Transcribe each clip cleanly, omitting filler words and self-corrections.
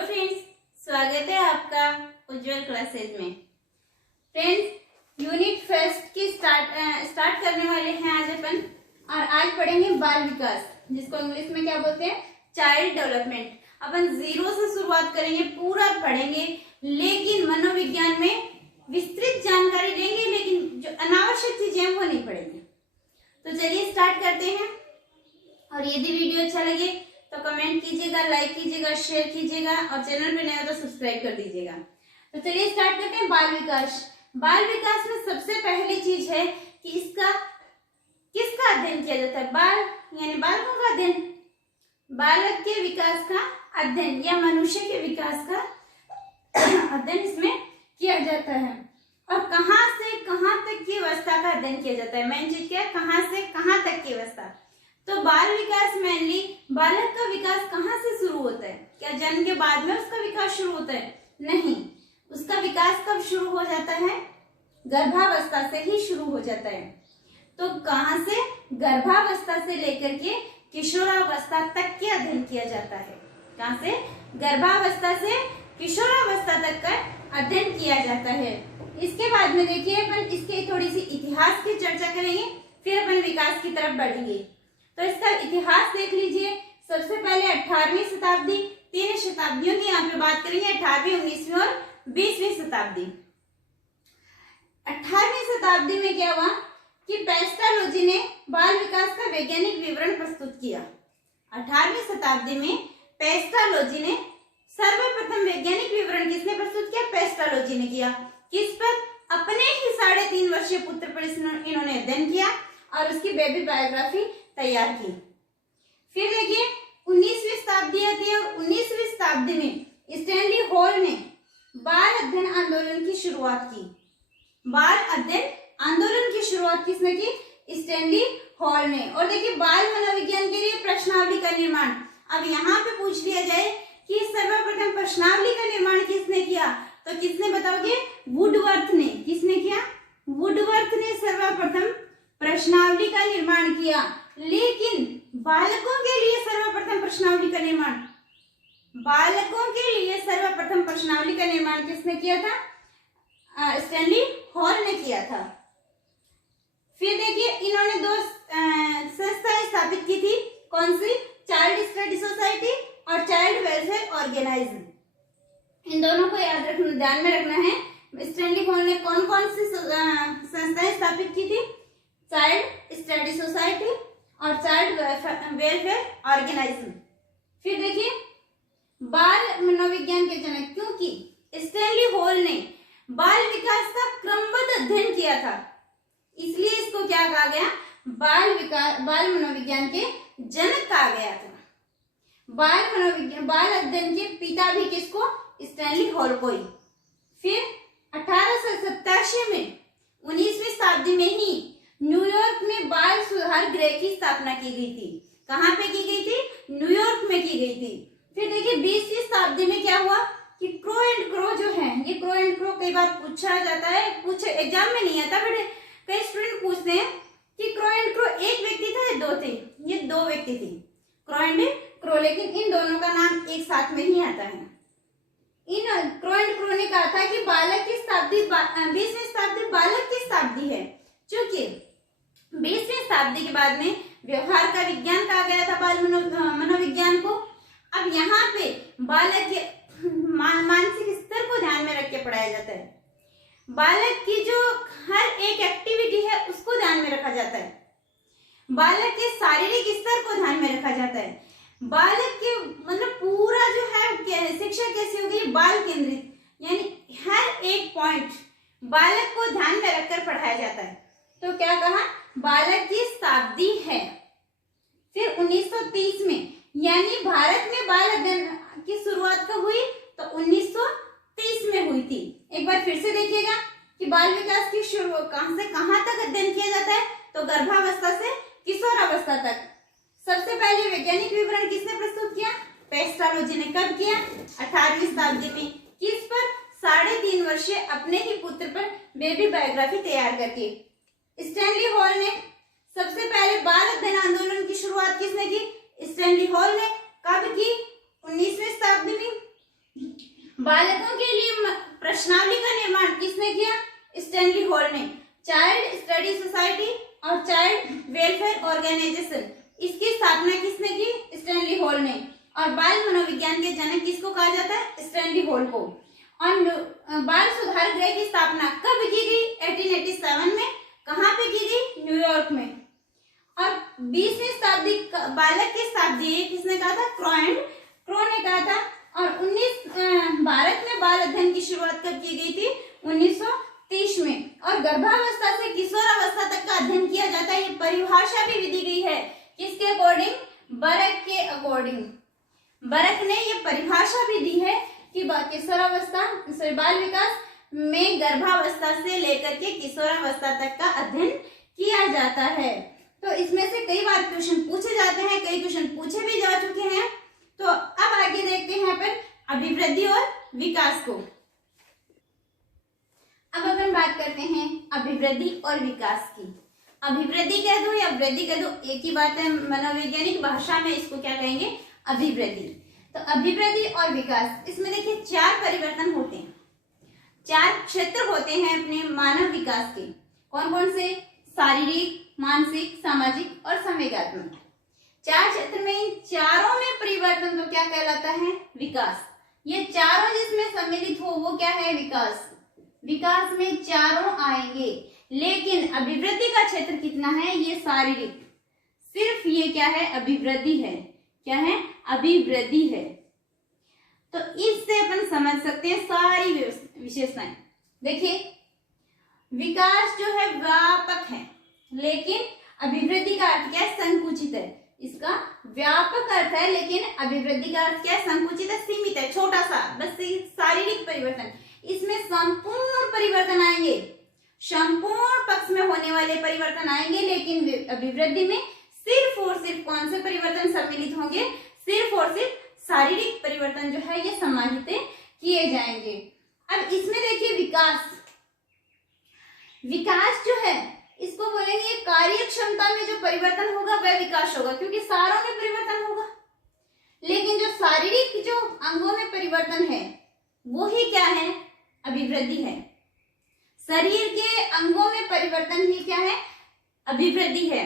Hello friends, स्वागत है आपका उज्जवल क्लासेज में। फ्रेंड्स, यूनिट फर्स्ट की स्टार्ट करने वाले हैं आज अपन। और आज पढ़ेंगे बाल विकास, जिसको इंग्लिश में क्या बोलते हैं, चाइल्ड डेवलपमेंट। अपन जीरो से शुरुआत करेंगे, पूरा पढ़ेंगे, लेकिन मनोविज्ञान में विस्तृत जानकारी लेंगे, लेकिन जो अनावश्यक चीजें हैं वो नहीं पढ़ेंगे। तो चलिए स्टार्ट करते हैं। और यदि वीडियो अच्छा लगे तो कमेंट कीजिएगा, लाइक कीजिएगा, शेयर कीजिएगा, और चैनल पे नए हो तो सब्सक्राइब कर दीजिएगा। तो चलिए स्टार्ट करते हैं। बाल विकास। बाल विकास में सबसे पहली चीज है कि इसका किसका अध्ययन किया जाता है। बाल यानी बालकों का अध्ययन, बालक के विकास का अध्ययन या मनुष्य के विकास का अध्ययन इसमें किया जाता है। और कहाँ से कहाँ तक की अवस्था का अध्ययन किया जाता है। मेन चीज क्या है, कहाँ से कहाँ तक की अवस्था। तो बाल विकास मेनली बालक का विकास कहाँ से शुरू होता है। क्या जन्म के बाद में उसका विकास शुरू होता है? नहीं, उसका विकास कब शुरू हो जाता है? गर्भावस्था से ही शुरू हो जाता है। तो कहाँ से? गर्भावस्था से लेकर के किशोरावस्था तक के अध्ययन किया जाता है। कहाँ से? गर्भावस्था से किशोरावस्था तक का अध्ययन किया जाता है। इसके बाद में देखिए अपन इसके थोड़ी सी इतिहास की चर्चा करेंगे, फिर अपन विकास की तरफ बढ़ेंगे। तो इसका इतिहास देख लीजिए। सबसे पहले 18वीं शताब्दी, 3 शताब्दियों की यहाँ पे बात करेंगे, 18वीं, 19वीं और 20वीं शताब्दी। 18वीं शताब्दी में क्या हुआ कि पेस्टालोजी ने बाल विकास का वैज्ञानिक विवरण प्रस्तुत किया। 18वीं शताब्दी में पेस्टालोजी ने सर्वप्रथम वैज्ञानिक विवरण किसने प्रस्तुत किया? पेस्टालोजी ने किया। किस पर? अपने ही 3.5 वर्षीय पुत्र पर इन्होंने अध्ययन किया और उसकी बेबी बायोग्राफी तैयार की। फिर देखिए 19वीं शताब्दी आती है और 19वीं शताब्दी में स्टैनली हॉल ने बाल अध्ययन आंदोलन की शुरुआत की। बाल अध्ययन आंदोलन की शुरुआत किसने की? स्टैनली हॉल ने। और देखिए बाल मनोविज्ञान के लिए प्रश्नावली का निर्माण। अब यहाँ पे पूछ लिया जाए कि सर्वप्रथम प्रश्नावली का निर्माण किसने किया, तो किसने बताओगे? वुडवर्थ ने। किसने किया? वुडवर्थ ने सर्वप्रथम प्रश्नावली का निर्माण किया। लेकिन बालकों के लिए सर्वप्रथम प्रश्नावली का निर्माण, बालकों के लिए सर्वप्रथम प्रश्नावली का निर्माण किसने किया था? स्टैनली हॉल ने किया था। फिर देखिए इन्होंने 2 संस्थाएं स्थापित की थी। कौन सी? चाइल्ड स्टडी सोसाइटी और चाइल्ड वेलफेयर ऑर्गेनाइजेशन। इन दोनों को याद रखना, ध्यान में रखना है। स्टैनली हॉल ने कौन कौन सी संस्थाएं स्थापित की थी? चाइल्ड स्टडी सोसाइटी और चाइल्ड वेलफेयर ऑर्गेनाइजेशन। फिर देखिए बाल मनोविज्ञान के जनक, क्योंकि स्टैनली हॉल ने बाल विकास का क्रमबद्ध अध्ययन किया था, इसलिए इसको क्या कहा गया? बाल मनोविज्ञान के जनक कहा गया था। बाल अध्ययन के पिता भी किसको? स्टैनली हॉल को ही। फिर 1887 में 19वीं शताब्दी में ही न्यूयॉर्क में बाल सुधार गृह की स्थापना की गई थी। कहाँ पे की गई थी? न्यूयॉर्क में की गई थी। फिर देखिए 20वीं शताब्दी में क्या हुआ कि क्रो एंड क्रो जो है, ये क्रो एंड क्रो कई बार पूछा जाता है, एग्जाम में नहीं आता, बट कई स्टूडेंट पूछते हैं कि क्रो एंड क्रो एक व्यक्ति था या 2 थे? ये 2 व्यक्ति थे, क्रो एंड क्रो, लेकिन इन दोनों का नाम एक साथ में ही आता है। इन क्रो एंड क्रो ने कहा था कि बालक की शताब्दी 20वीं शताब्दी बालक की शताब्दी है, क्योंकि 20वीं शताब्दी के बाद में व्यवहार का विज्ञान कहा गया था बाल मनोविज्ञान को। अब यहाँ पे बालक के मानसिक स्तर को ध्यान में रख के पढ़ाया जाता है। बालक की जो हर एक एक्टिविटी है उसको ध्यान में रखा जाता है। बालक के शारीरिक स्तर को ध्यान में रखा जाता है। बालक के मतलब पूरा जो है शिक्षा कैसी होगी? बाल केंद्रित, यानी हर एक पॉइंट बालक को ध्यान में रखकर पढ़ाया जाता है। तो क्या कहा? बालक की शताब्दी है। फिर 1930 में, यानी भारत में बाल अध्ययन की शुरुआत कब हुई? तो 1930 में हुई थी। एक बार फिर से देखिएगा कि बाल विकास की शुरुआत कहां से कहां तक अध्ययन किया जाता है, तो गर्भावस्था से किशोरावस्था तक। सबसे पहले वैज्ञानिक विवरण किसने प्रस्तुत किया? पेस्टालोजी ने। कब किया? 18वीं शताब्दी में। किस पर? 3.5 वर्षीय अपने ही पुत्र पर बेबी बायोग्राफी तैयार करके। स्टैनली हॉल ने सबसे पहले बाल अध्ययन आंदोलन की शुरुआत किसने की? स्टैनली हॉल ने। कब की? 19वीं शताब्दी में। बालकों के लिए प्रश्नावली का निर्माण किसने किया? स्टैनली हॉल ने। चाइल्ड स्टडी सोसाइटी और चाइल्ड वेलफेयर ऑर्गेनाइजेशन, इसकी स्थापना किसने की? स्टैनली हॉल ने। और बाल मनोविज्ञान के जनक किसको कहा जाता है? स्टैनली हॉल को। और बाल सुधार गृह की स्थापना कब की गई? 1887 में। कहाँ पे की गई? न्यूयॉर्क में। और 20वीं शताब्दी बालक की शताब्दी किसने कहा था? क्रो ने कहा था। और भारत में बाल अध्ययन की शुरुआत कब की गई थी? 1930 में। और गर्भावस्था से किशोरावस्था तक का अध्ययन किया जाता है, ये परिभाषा भी दी गई है। किसके अकॉर्डिंग? बरक के अकॉर्डिंग। बरक ने ये परिभाषा भी दी है कि किशोरावस्था बाल विकास में गर्भावस्था से लेकर के किशोरावस्था तक का अध्ययन किया जाता है। तो इसमें से कई बार क्वेश्चन पूछे जाते हैं, कई क्वेश्चन पूछे भी जा चुके हैं। तो अब आगे देखते हैं अपन अभिवृद्धि और विकास को। अब अपन बात करते हैं अभिवृद्धि और विकास की। अभिवृद्धि कह दो या वृद्धि कह दो, एक ही बात है। मनोवैज्ञानिक भाषा में इसको क्या कहेंगे? अभिवृद्धि। तो अभिवृद्धि और विकास, इसमें देखिए 4 परिवर्तन होते हैं, 4 क्षेत्र होते हैं अपने मानव विकास के। कौन कौन से? शारीरिक, मानसिक, सामाजिक और संवेगात्मक। 4 क्षेत्र में, इन चारों में परिवर्तन तो क्या कहलाता है? विकास। ये चारों जिसमें सम्मिलित हो वो क्या है? विकास। विकास में चारों आएंगे। लेकिन अभिवृद्धि का क्षेत्र कितना है? ये शारीरिक, सिर्फ ये क्या है? अभिवृद्धि है। क्या है? अभिवृद्धि है। तो इससे अपन समझ सकते हैं सारी विशेषताएं। देखिए, विकास जो है व्यापक है, लेकिन अभिवृद्धि का अर्थ क्या है? संकुचित है। इसका व्यापक अर्थ है, लेकिन अभिवृद्धि का अर्थ क्या है? संकुचित है, सीमित है, छोटा सा, बस शारीरिक परिवर्तन। इसमें संपूर्ण परिवर्तन आएंगे, संपूर्ण पक्ष में होने वाले परिवर्तन आएंगे। लेकिन अभिवृद्धि में सिर्फ और सिर्फ कौन से परिवर्तन सम्मिलित होंगे? सिर्फ और सिर्फ शारीरिक परिवर्तन जो है ये समाहित किए जाएंगे। अब इसमें देखिए विकास जो है इसको बोलेंगे कार्य क्षमता में जो परिवर्तन होगा वह विकास होगा, क्योंकि सारों में परिवर्तन होगा। लेकिन जो शारीरिक जो अंगों में परिवर्तन है वो ही क्या है? अभिवृद्धि है। शरीर के अंगों में परिवर्तन ही क्या है? अभिवृद्धि है।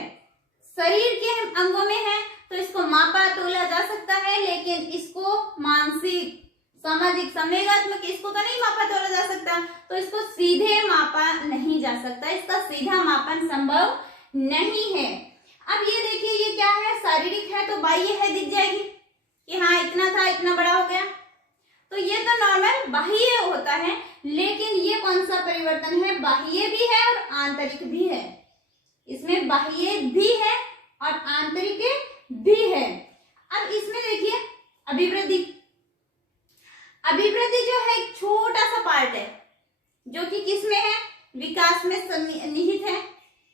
शरीर के अंगों में है तो इसको मापा तोला जा सकता है, लेकिन इसको मानसिक, सामाजिक, संवेगात्मक इसको तो नहीं मापा तोला जा सकता, तो इसको सीधे मापा नहीं जा सकता, इसका सीधा मापन संभव नहीं है। अब ये देखिए, ये क्या है? शारीरिक है तो बाह्य है, दिख जाएगी कि हाँ इतना था, इतना बड़ा हो गया, तो ये तो नॉर्मल बाह्य होता है। लेकिन ये कौन सा परिवर्तन है? बाह्य भी है और आंतरिक भी है। इसमें बाह्य भी है और आंतरिक भी है। अब इसमें देखिए अभिवृद्धि जो है एक छोटा सा पार्ट है जो कि किसमें है? विकास में निहित है,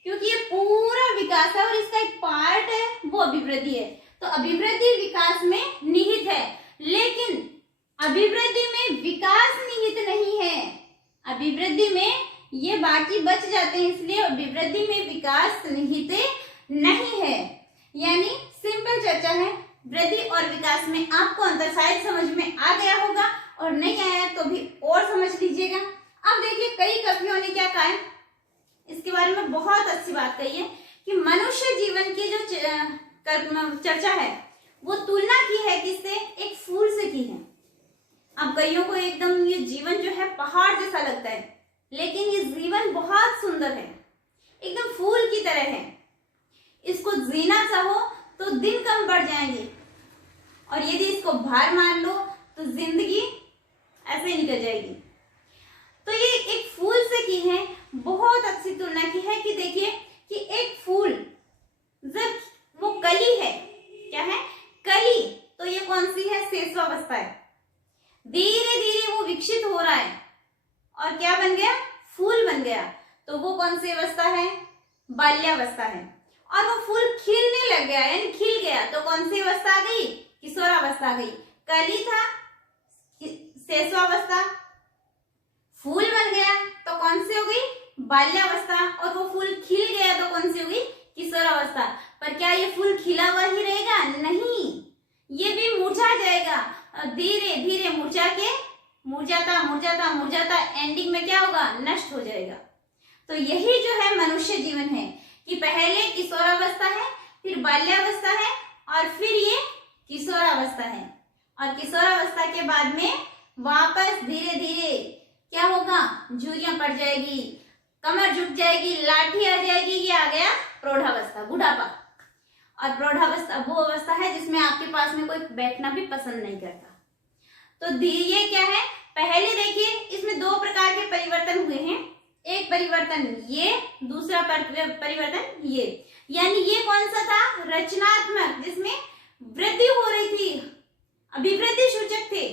क्योंकि ये पूरा विकास है और इसका एक पार्ट है वो अभिवृद्धि है। तो अभिवृद्धि विकास में निहित है, लेकिन अभिवृद्धि में विकास निहित नहीं है। अभिवृद्धि में ये बाकी बच जाते हैं, इसलिए अभिवृद्धि में विकास निहित नहीं है। यानी सिंपल चर्चा है, वृद्धि और विकास में आपको अंतर शायद समझ में आ गया होगा, और नहीं आया तो भी और समझ लीजिएगा। अब देखिए, कई कवियों ने क्या कहा है इसके बारे में, बहुत अच्छी बात कही है कि मनुष्य जीवन की जो चर्चा है वो तुलना की है किससे? एक फूल से की है। अब कईयों को एकदम ये जीवन जो है पहाड़ जैसा लगता है, लेकिन ये जीवन बहुत सुंदर है, एकदम फूल की तरह है। इसको जीना चाहो तो दिन कम बढ़ जाएंगे, और यदि इसको भार मान लो तो जिंदगी ऐसे निकल जाएगी। तो ये एक फूल से की है, बहुत अच्छी तुलना की है कि देखिए कि एक फूल जब वो कली है, क्या है? कली, तो ये कौन सी है? शेषावस्था है। धीरे धीरे वो विकसित हो रहा है और क्या बन गया? फूल बन गया। तो वो कौन सी अवस्था है? बाल्यावस्था है। और वो फूल खिलने लग गया, यानी खिल गया, तो कौन सी अवस्था आ गई? किशोरावस्था आ गई। कली था, शेषावस्था, फूल बन गया तो कौन सी हो गई? बाल्यावस्था। और वो फूल खिल गया तो कौन सी हो गई? किशोरावस्था। पर क्या ये फूल खिला हुआ ही रहेगा? नहीं, ये भी मुरझा जाएगा, धीरे धीरे मुरझा के मुरझाता मुरझाता मुरझाता एंडिंग में क्या होगा, नष्ट हो जाएगा। तो यही जो है मनुष्य जीवन है कि पहले किशोरावस्था है, फिर बाल्यावस्था है और फिर ये किशोरावस्था है, और किशोरावस्था के बाद में वापस धीरे धीरे क्या होगा, झुर्रियां पड़ जाएगी, कमर झुक जाएगी, लाठी आ जाएगी, ये आ गया प्रौढ़ावस्था, बुढ़ापा। और प्रौढ़ावस्था वो अवस्था है जिसमें आपके पास में कोई बैठना भी पसंद नहीं करता। तो ये क्या है, पहले देखिए इसमें दो प्रकार के परिवर्तन हुए हैं, एक परिवर्तन ये, दूसरा परिवर्तन ये। यानी ये कौन सा था, रचनात्मक, जिसमें वृद्धि हो रही थी, अभिवृद्धि सूचक थे।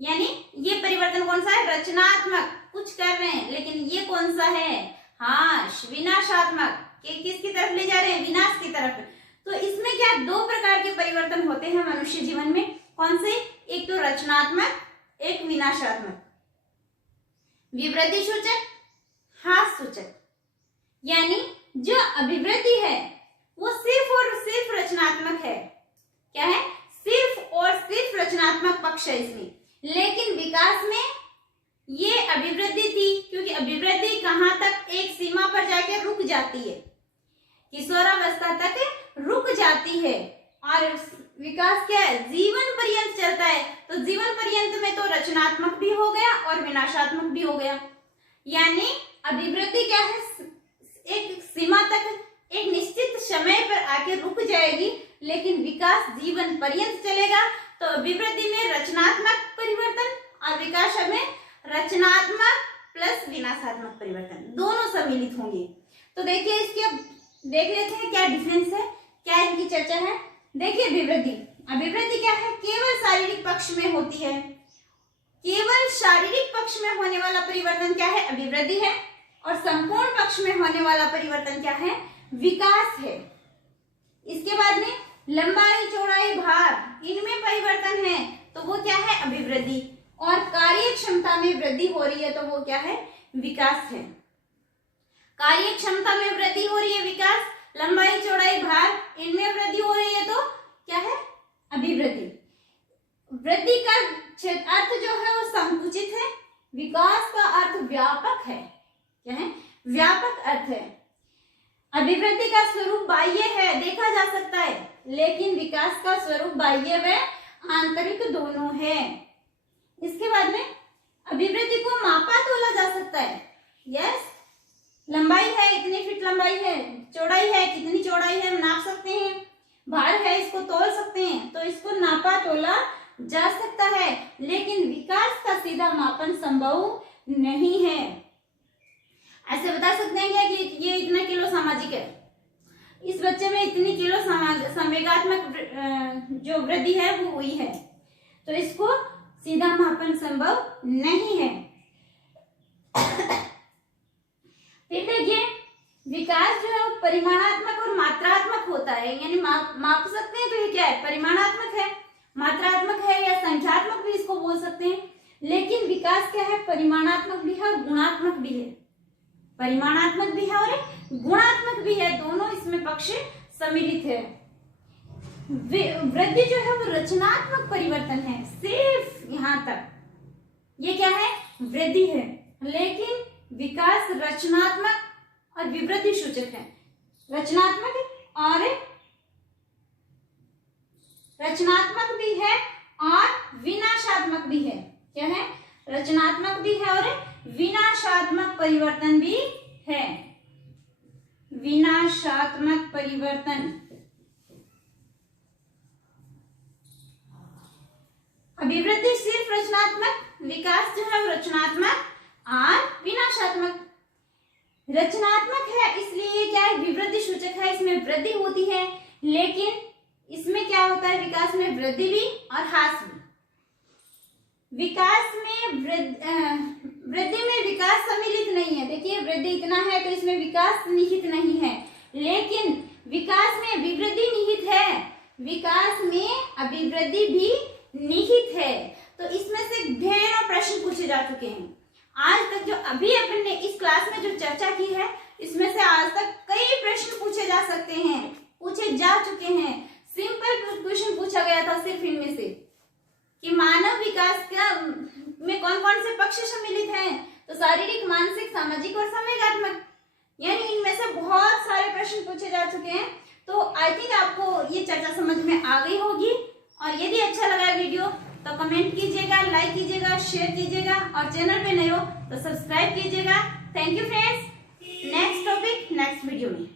यानी ये परिवर्तन कौन सा है, रचनात्मक, कुछ कर रहे हैं, लेकिन ये कौन सा है, हाँ विनाशात्मक, कि किसकी तरफ ले जा रहे हैं, विनाश की तरफ। तो इसमें क्या दो प्रकार के परिवर्तन होते हैं मनुष्य जीवन में, कौन से, एक तो रचनात्मक, एक विनाशात्मक। विवृद्धि सूचक, ह्रास सूचक। यानी जो अभिवृद्धि है वो सिर्फ और सिर्फ रचनात्मक है, क्या है, सिर्फ और सिर्फ रचनात्मक पक्ष है इसमें। लेकिन विकास में ये अभिवृद्धि थी, क्योंकि अभिवृद्धि कहां तक, एक सीमा पर जाकर रुक जाती है, किशोरावस्था तक रुक जाती है, और विकास क्या है, जीवन पर्यंत चलता है। तो जीवन पर्यंत में तो रचनात्मक भी हो गया और विनाशात्मक भी हो गया। यानी अभिवृद्धि क्या है, एक सीमा तक, एक निश्चित समय पर आके रुक जाएगी, लेकिन विकास जीवन पर्यंत चलेगा। तो अभिवृद्धि में रचनात्मक परिवर्तन और विकास में रचनात्मक प्लस विनाशात्मक परिवर्तन दोनों सम्मिलित होंगे। तो देखिए इसके देख लेते हैं क्या डिफरेंस है, क्या इनकी चर्चा है। देखिए अभिवृद्धि क्या है, केवल शारीरिक पक्ष में होती है, केवल शारीरिक पक्ष में होने वाला परिवर्तन क्या है, अभिवृद्धि है, और संपूर्ण पक्ष में होने वाला परिवर्तन क्या है, विकास है। इसके बाद में लंबाई, चौड़ाई, भार, इनमें परिवर्तन है तो वो क्या है, अभिवृद्धि, और कार्य क्षमता में वृद्धि हो रही है तो वो क्या है, विकास है। कार्य क्षमता में वृद्धि हो रही है, विकास, लंबाई, चौड़ाई, भार, इनमें वृद्धि हो रही है तो क्या है, अभिवृद्धि। वृद्धि का अर्थ जो है वो संकुचित है, विकास का अर्थ व्यापक है, क्या है, व्यापक अर्थ है। अभिवृद्धि का स्वरूप बाह्य है, देखा जा सकता है, लेकिन विकास का स्वरूप बाह्य व आंतरिक दोनों है। इसके बाद में अभिवृद्धि को मापा तोला जा सकता है, यस, लंबाई है इतनी फीट लंबाई है, चौड़ाई है कितनी चौड़ाई है, नाप सकते हैं, भार है इसको तोल सकते हैं, तो इसको नापा तोला जा सकता है, लेकिन विकास का सीधा मापन संभव नहीं है। ऐसे बता सकते हैं क्या कि ये इतना किलो सामाजिक है, इस बच्चे में इतनी किलो संवेगात्मक जो वृद्धि है वो हुई है, तो इसको सीधा मापन संभव नहीं है। फिर देखिए विकास जो है वो परिमाणात्मक और मात्रात्मक होता है, यानी माप सकते हैं तो ये क्या है, परिमाणात्मक है, मात्रात्मक है, या संख्यात्मक भी इसको बोल सकते हैं। लेकिन विकास क्या है, परिमाणात्मक भी है और गुणात्मक भी है, परिमाणात्मक भी है और गुणात्मक भी है, दोनों इसमें पक्ष सम्मिलित है। वृद्धि जो है वो रचनात्मक परिवर्तन है, सिर्फ यहां तक ये क्या है, वृद्धि है, लेकिन विकास रचनात्मक और विवृद्धि सूचक है, रचनात्मक भी है और विनाशात्मक भी है, क्या है, रचनात्मक भी है और विनाशात्मक परिवर्तन भी है। विनाशात्मक परिवर्तन, अभिवृद्धि सिर्फ रचनात्मक, विकास जो है वो रचनात्मक और विनाशात्मक। रचनात्मक है इसलिए क्या है, विवृद्धि सूचक है, इसमें वृद्धि होती है, लेकिन इसमें क्या होता है, विकास में वृद्धि भी और ह्रास भी। विकास में वृद्धि में विकास सम्मिलित नहीं है, देखिए वृद्धि इतना है तो इसमें विकास निहित नहीं है, लेकिन विकास में विवृद्धि निहित है, विकास में अभिवृद्धि भी निहित है। तो इसमें से ढेरों प्रश्न पूछे जा चुके हैं आज तक, जो अभी अपने इस क्लास में जो चर्चा की है इसमें से आज तक कई प्रश्न पूछे जा सकते हैं, पूछे जा चुके हैं। सिंपल क्वेश्चन पूछा गया था सिर्फ इनमें से कि मानव विकास का में कौन से पक्ष सम्मिलित हैं? तो शारीरिक, मानसिक, सामाजिक और संवेगात्मक। यानी इनमें से बहुत सारे प्रश्न पूछे जा चुके हैं। तो आई थिंक आपको ये चर्चा समझ में आ गई होगी। और यदि अच्छा लगा वीडियो तो कमेंट कीजिएगा, लाइक कीजिएगा, शेयर कीजिएगा और चैनल पे नए हो तो सब्सक्राइब कीजिएगा। Thank you friends. Next topic next video में।